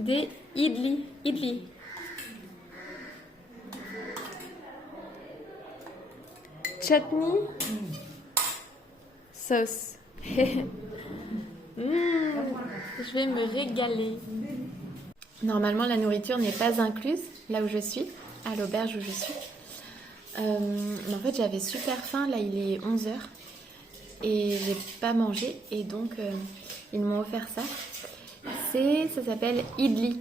des idli. Chutney, sauce. Je vais me régaler. Normalement, la nourriture n'est pas incluse là où je suis, à l'auberge où je suis. Mais en fait, j'avais super faim. Là, il est 11h et j'ai pas mangé. Et donc, ils m'ont offert ça. Ça s'appelle idli.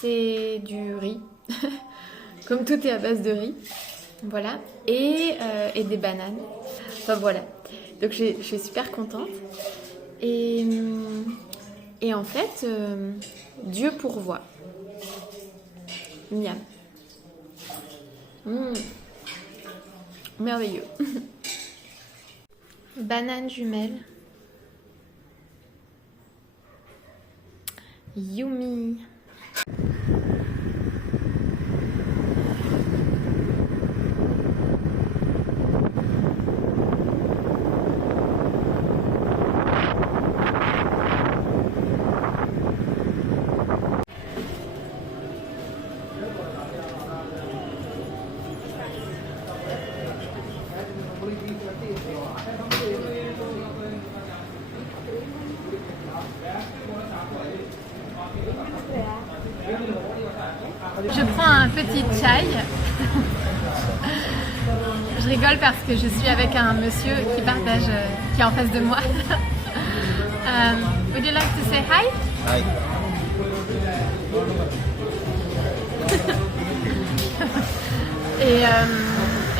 C'est du riz. Comme tout est à base de riz. Voilà. Et des bananes. Enfin, voilà. Donc, je suis super contente. Et en fait, Dieu pourvoit. Miam. Merveilleux. Banane jumelle. Yummy. Je prends un petit chai. Je rigole parce que je suis avec un monsieur qui partage, qui est en face de moi. Would you like to say hi? Hi.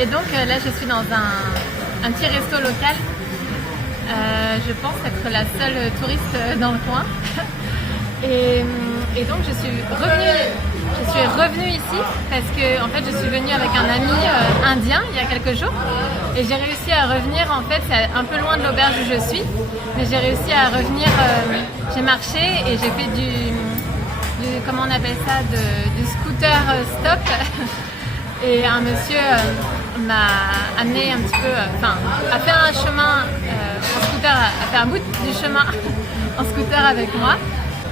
Et donc là, je suis dans un petit resto local. Je pense être la seule touriste dans le coin. Et donc je suis revenue ici parce que en fait je suis venue avec un ami indien il y a quelques jours et j'ai réussi à revenir. En fait c'est un peu loin de l'auberge où je suis, mais j'ai réussi à revenir. J'ai marché et j'ai fait du comment on appelle ça, du scooter stop. Et un monsieur m'a amené un petit peu, a fait un chemin en scooter, a fait un bout du chemin en scooter avec moi.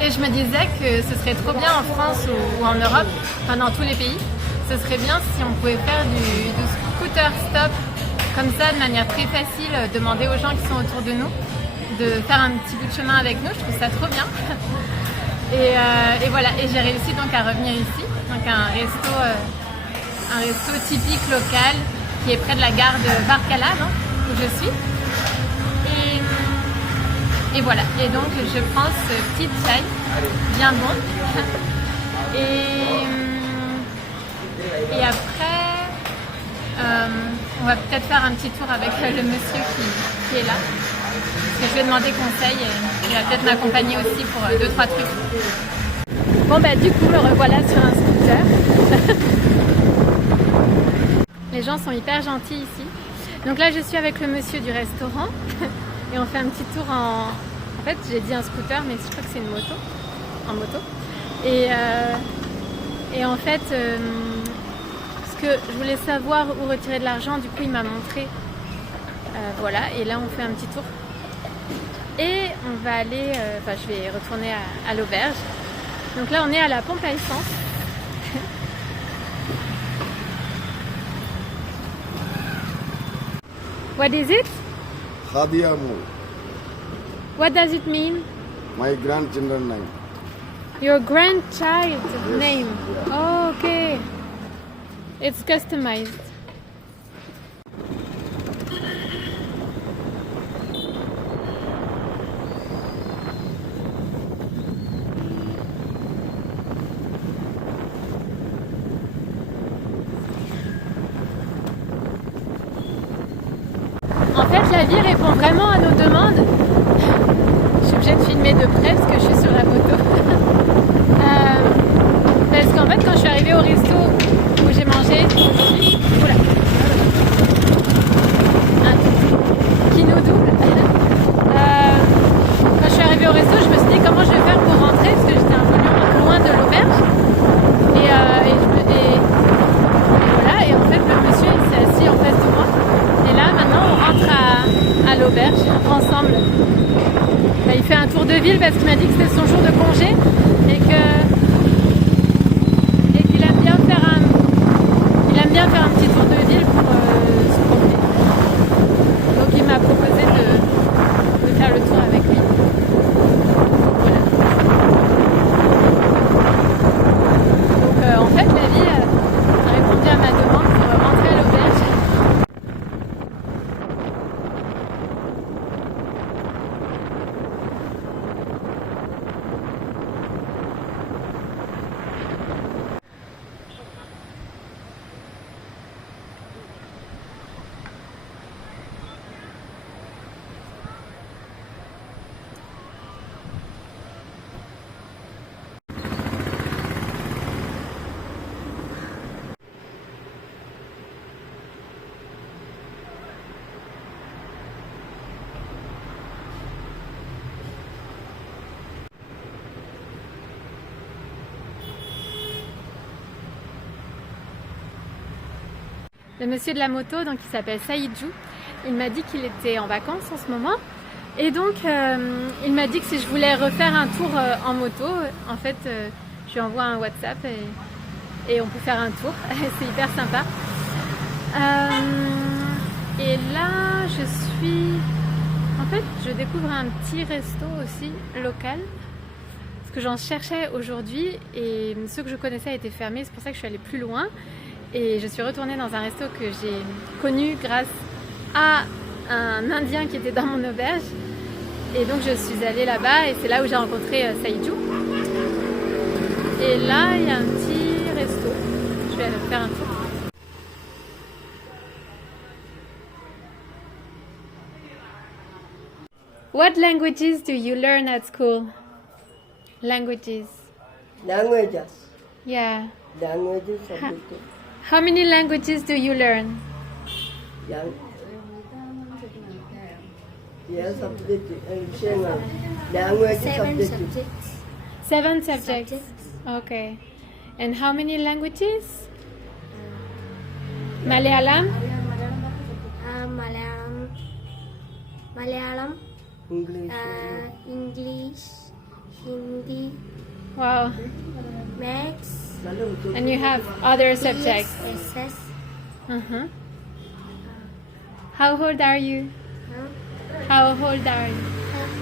Et je me disais que ce serait trop bien en France ou en Europe, enfin dans tous les pays, ce serait bien si on pouvait faire du scooter stop comme ça de manière très facile, demander aux gens qui sont autour de nous de faire un petit bout de chemin avec nous. Je trouve ça trop bien. Et voilà, et j'ai réussi donc à revenir ici, donc un resto typique local qui est près de la gare de Barkala, où je suis. Et voilà, et donc je prends ce petit chai bien bon. Et après, on va peut-être faire un petit tour avec le monsieur qui est là. Parce que je lui ai demandé conseil et il va peut-être m'accompagner aussi pour 2-3 trucs. Bon bah du coup me revoilà sur un scooter. Les gens sont hyper gentils ici. Donc là je suis avec le monsieur du restaurant. Et on fait un petit tour en fait, j'ai dit un scooter, mais je crois que c'est une moto. En moto. Et en fait, parce que je voulais savoir où retirer de l'argent, du coup il m'a montré. Voilà, et là on fait un petit tour. Et on va aller, je vais retourner à l'auberge. Donc là on est à la pompe à essence. What is it? Khadiamul. What does it mean? My grandchildren name. Your grandchild name. Yeah. Oh, okay. It's customized. En fait, la vie répond vraiment à nos demandes. Je suis obligée de filmer de près parce que je suis sur la moto. Parce qu'en fait, quand je suis arrivée au resto où j'ai mangé aujourd'hui, voilà, qui nous double. Quand je suis arrivée au resto, je me suis dit comment je vais faire pour rentrer parce que j'étais un peu loin de l'auberge. Et voilà, et en fait, le monsieur il s'est assis en face de moi. Et là, maintenant, on rentre à l'auberge ensemble. Il fait un tour de ville parce qu'il m'a dit que c'était son jour de congé et que le monsieur de la moto, donc il s'appelle Saïdjou. Il m'a dit qu'il était en vacances en ce moment. Et donc, il m'a dit que si je voulais refaire un tour en moto, en fait, je lui envoie un WhatsApp et on peut faire un tour. C'est hyper sympa. Et là, en fait, je découvre un petit resto aussi local. Parce que j'en cherchais aujourd'hui et ceux que je connaissais étaient fermés. C'est pour ça que je suis allée plus loin. Et je suis retournée dans un resto que j'ai connu grâce à un Indien qui était dans mon auberge. Et donc je suis allée là-bas et c'est là où j'ai rencontré Saïdjou. Et là, il y a un petit resto. Je vais aller faire un tour. What languages do you learn at school? Languages. Languages. Yeah. Languages subject. How many languages do you learn? Yeah, subject. Language Seven subject. subjects. 7 subjects. Okay. And how many languages? Malayalam? Malayalam, English. English, Hindi, Wow. Maths, And you have other subjects. SS. Uh-huh. How old are you? How old are you?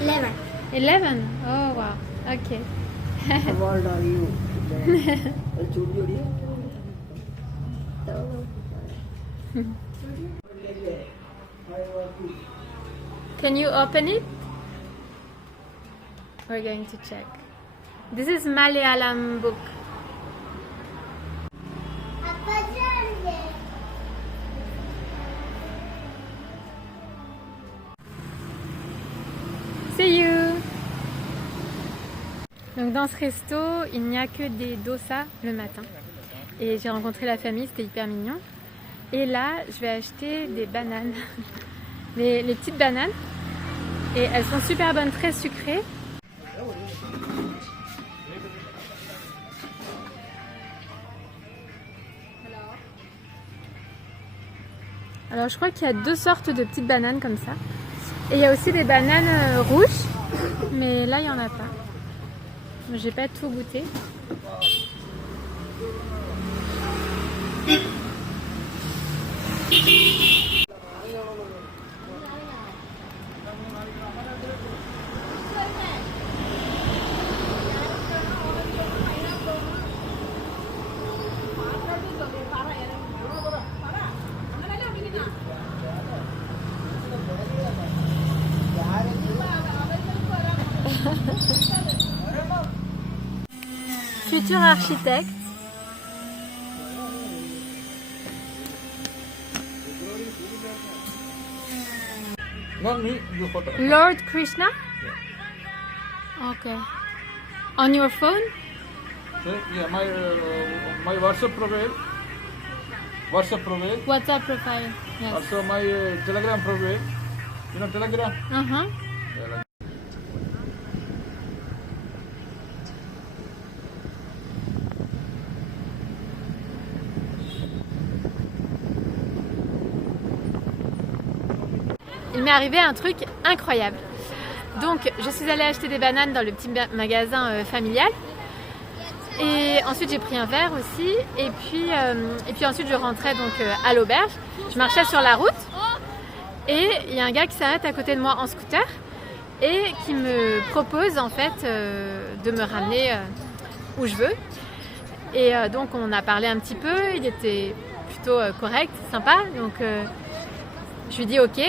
11. 11? Oh, wow. Okay. How old are you? Can you open it? We're going to check. This is Malayalam book. See you! Donc dans ce resto, il n'y a que des dosas le matin. Et j'ai rencontré la famille, c'était hyper mignon. Et là, je vais acheter des bananes. Les petites bananes. Et elles sont super bonnes, très sucrées. Alors je crois qu'il y a 2 sortes de petites bananes comme ça. Et il y a aussi des bananes rouges. Mais là, il n'y en a pas. J'ai pas tout goûté. Futur architecte. Lord Krishna? Okay. On your phone? Yeah, my WhatsApp profile. WhatsApp profile. Yes. Also my Telegram profile. You know Telegram? Uh-huh. Il m'est arrivé un truc incroyable. Donc, je suis allée acheter des bananes dans le petit magasin familial. Et ensuite, j'ai pris un verre aussi. Et puis ensuite, je rentrais donc à l'auberge. Je marchais sur la route. Et il y a un gars qui s'arrête à côté de moi en scooter. Et qui me propose en fait de me ramener où je veux. Et donc, on a parlé un petit peu. Il était plutôt correct, sympa. Donc, je lui ai dit ok.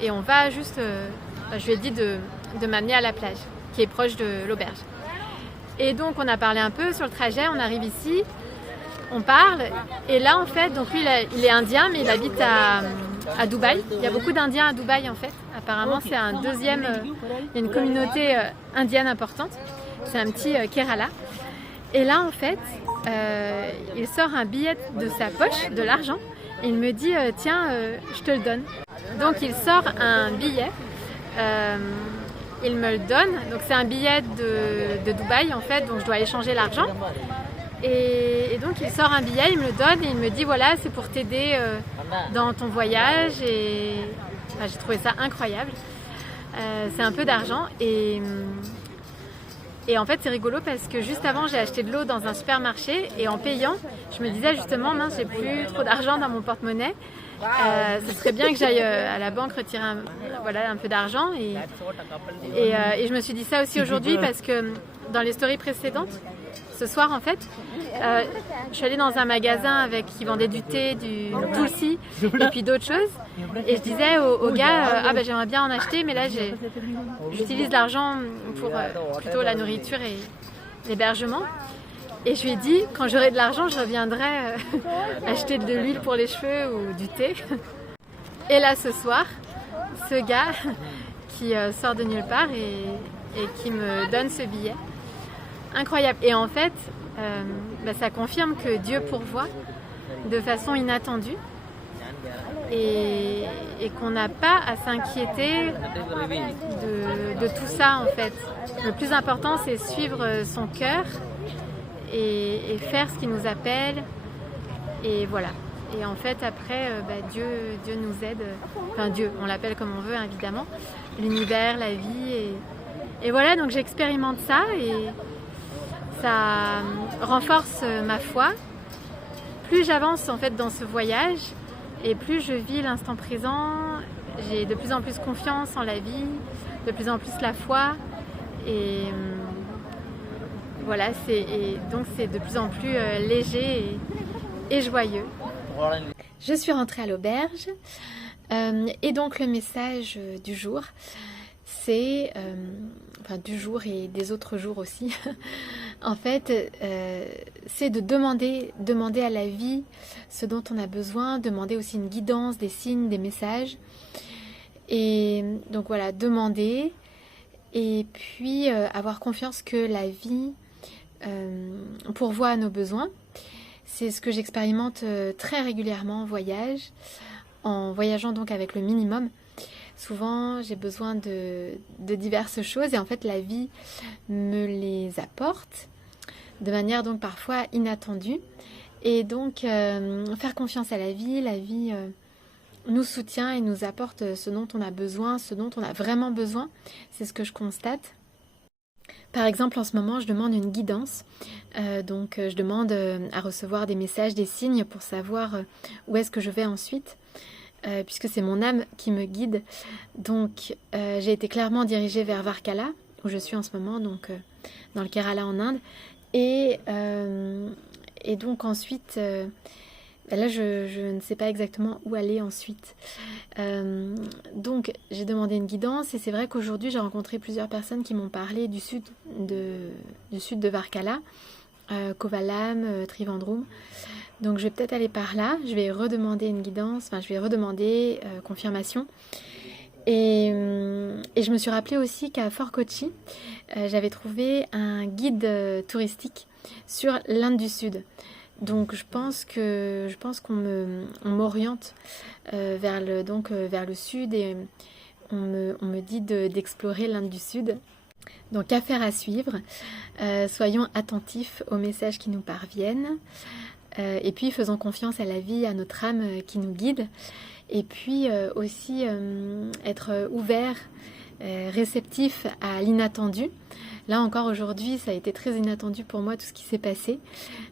Et on va juste... je lui ai dit de m'amener à la plage, qui est proche de l'auberge. Et donc on a parlé un peu sur le trajet, on arrive ici, on parle. Et là en fait, donc lui il est indien, mais il habite à Dubaï. Il y a beaucoup d'Indiens à Dubaï en fait. Apparemment c'est un deuxième... il y a une communauté indienne importante. C'est un petit Kerala. Et là en fait, il sort un billet de sa poche, de l'argent. Et il me dit, tiens, je te le donne. Donc il sort un billet, il me le donne. Donc c'est un billet de Dubaï en fait, donc je dois échanger l'argent. Et donc il sort un billet, il me le donne et il me dit voilà, c'est pour t'aider dans ton voyage. Et enfin, j'ai trouvé ça incroyable. C'est un peu d'argent et en fait c'est rigolo parce que juste avant j'ai acheté de l'eau dans un supermarché et en payant je me disais justement mince, j'ai plus trop d'argent dans mon porte-monnaie. Ce serait bien que j'aille à la banque retirer un peu d'argent et je me suis dit ça aussi aujourd'hui parce que dans les stories précédentes ce soir en fait je suis allée dans un magasin qui vendait du thé, du tulsi et puis d'autres choses et je disais au gars j'aimerais bien en acheter mais là j'utilise l'argent pour plutôt la nourriture et l'hébergement. Et je lui ai dit, quand j'aurai de l'argent, je reviendrai acheter de l'huile pour les cheveux ou du thé. Et là, ce soir, ce gars qui sort de nulle part et qui me donne ce billet. Incroyable. Et en fait, ça confirme que Dieu pourvoit de façon inattendue et qu'on n'a pas à s'inquiéter de tout ça, en fait. Le plus important, c'est suivre son cœur et faire ce qui nous appelle et voilà. Et en fait après Dieu nous aide, enfin Dieu, on l'appelle comme on veut évidemment, l'univers, la vie et voilà, donc j'expérimente ça et ça renforce ma foi. Plus j'avance en fait dans ce voyage et plus je vis l'instant présent, j'ai de plus en plus confiance en la vie, de plus en plus la foi et voilà, donc c'est de plus en plus léger et joyeux. Je suis rentrée à l'auberge et donc le message du jour, c'est, du jour et des autres jours aussi, en fait, c'est de demander à la vie ce dont on a besoin, demander aussi une guidance, des signes, des messages. Et donc voilà, demander et puis avoir confiance que la vie pourvoit à nos besoins. C'est ce que j'expérimente très régulièrement en voyageant donc avec le minimum. Souvent j'ai besoin de diverses choses et en fait la vie me les apporte de manière donc parfois inattendue et donc faire confiance à la vie nous soutient et nous apporte ce dont on a besoin, ce dont on a vraiment besoin, c'est ce que je constate. Par exemple, en ce moment, je demande une guidance. Je demande à recevoir des messages, des signes pour savoir où est-ce que je vais ensuite, puisque c'est mon âme qui me guide. Donc, j'ai été clairement dirigée vers Varkala, où je suis en ce moment, donc dans le Kerala en Inde. Et donc ensuite, là, je ne sais pas exactement où aller ensuite. Donc, j'ai demandé une guidance et c'est vrai qu'aujourd'hui, j'ai rencontré plusieurs personnes qui m'ont parlé du sud de Varkala, Kovalam, Trivandrum. Donc, je vais peut-être aller par là. Je vais redemander une guidance, je vais redemander confirmation. Et je me suis rappelé aussi qu'à Fort Kochi, j'avais trouvé un guide touristique sur l'Inde du Sud. Donc je pense qu'on m'oriente vers le sud et on me dit d'explorer l'Inde du Sud. Donc affaire à suivre. Soyons attentifs aux messages qui nous parviennent et puis faisons confiance à la vie, à notre âme qui nous guide. Et puis aussi être ouvert, réceptif à l'inattendu. Là encore aujourd'hui, ça a été très inattendu pour moi tout ce qui s'est passé,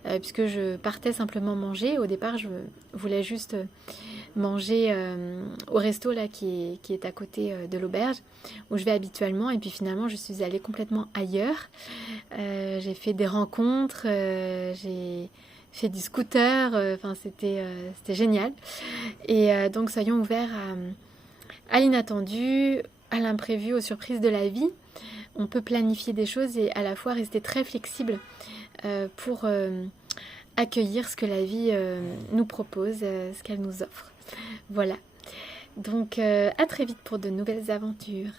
puisque je partais simplement manger. Au départ, je voulais juste manger au resto là qui est à côté de l'auberge où je vais habituellement. Et puis finalement, je suis allée complètement ailleurs. J'ai fait des rencontres, j'ai fait du scooter, c'était génial. Et donc soyons ouverts à l'inattendu, à l'imprévu, aux surprises de la vie. On peut planifier des choses et à la fois rester très flexible pour accueillir ce que la vie nous propose, ce qu'elle nous offre. Voilà. Donc à très vite pour de nouvelles aventures.